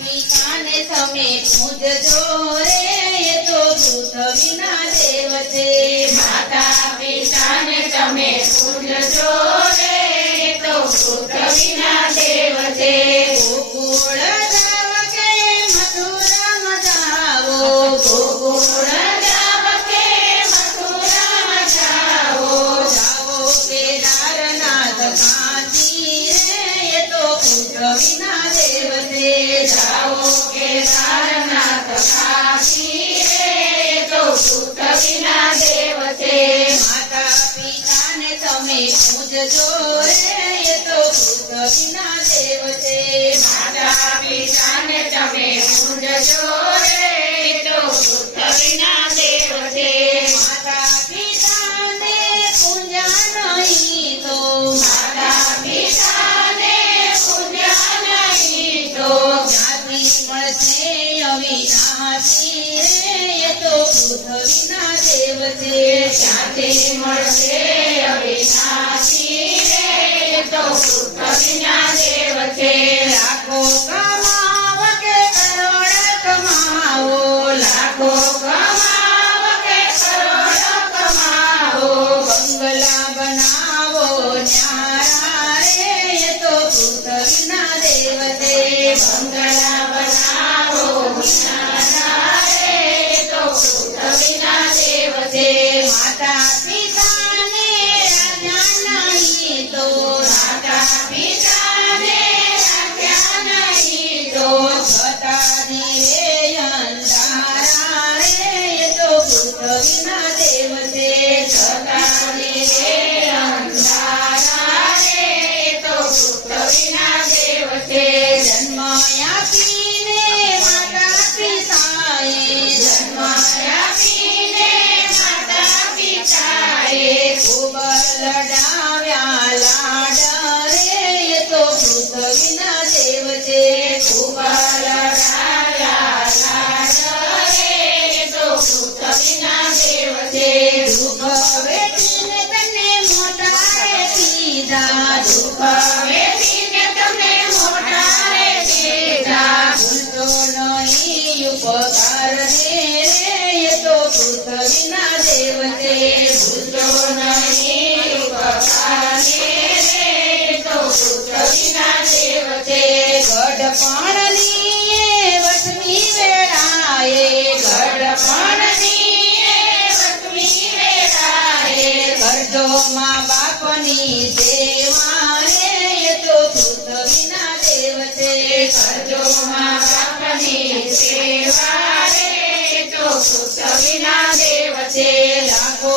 પિતાને તમે પૂજજો રે એ તો પૃથ્વીના દેવ છે માતા પિતાને તમે પૂજજો રે એ તો પૃથ્વીના દેવ છે ગોકુળ જાવ કે મથુરામાં જાવો ગોકુળ જાવ કે મથુરામાં જાઓ જાવો કેદારનાથ કાશી રે એ તો પૃથ્વીના દેવ છે જાઓ કેદારનાથ કાશી રે એ તો પૃથ્વીના દેવ છે માતા પિતાને તમે પૂજજો રે એ તો પૃથ્વીના દેવ છે માતા પિતાને તમે પૂજજો રે એ તો પૃથ્વીના દેવ છે માતા પિતાને પૂજા નહીં તો માતા પિતાને પૂજ્યા નહીં તો જ્ઞાતિ મળશે અવિનાશી રે એ તો પૃથ્વીના દેવ છે ત્યાંથી મળશે અવિનાશી રે એ તો પૃથ્વીના દેવ છે લાખો કમાવ કે કરોડ કમાવો લાખો કમાવ કે કરોડ કમાવો બંગલા બનાવો ન્યારા રે એ તો પૃથ્વીના દેવ છે બંગલા બનાવો નાના રે એ તો પૃથ્વીના દેવ છે માતા પિતાને આજ્ઞા નહીં તો માતા પિતાને આજ્ઞા નહીં તો છતાં દીવે અંધારા રે એ તો પૃથ્વીના દેવ છે છતાંય અંધારા રે એ તો પૃથ્વીના દેવ છે જન્મ આપીને માતા પિતાએ જન્મ આપીને માતા પિતાએ ખૂબ લડાવ્યા લાડ રે એ તો પૃથ્વીના દેવ છે ખૂબ લડાયા લાડ રે એ તો પૃથ્વીના દેવ છે દુઃખ વેઠીને તને મોટા રે કીધા દુઃખ વેઠીને તમે મોટા રે દીધા ભૂલતો નહીં ઉપકાર રે એ તો પૃથ્વીના દેવ છે ભૂલતો નહીં ઉપકારને રે એ તો પૃથ્વીના દેવ છે ગઢપણની વસમી વેળાએ ગઢપણની એ વસમી વેળાએ કરજો મા બાપની સેવા રે એ તો પૃથ્વીના દેવ છે કરજો મા બાપની સેવા રે એ તો પૃથ્વીના દેવ છે લાખો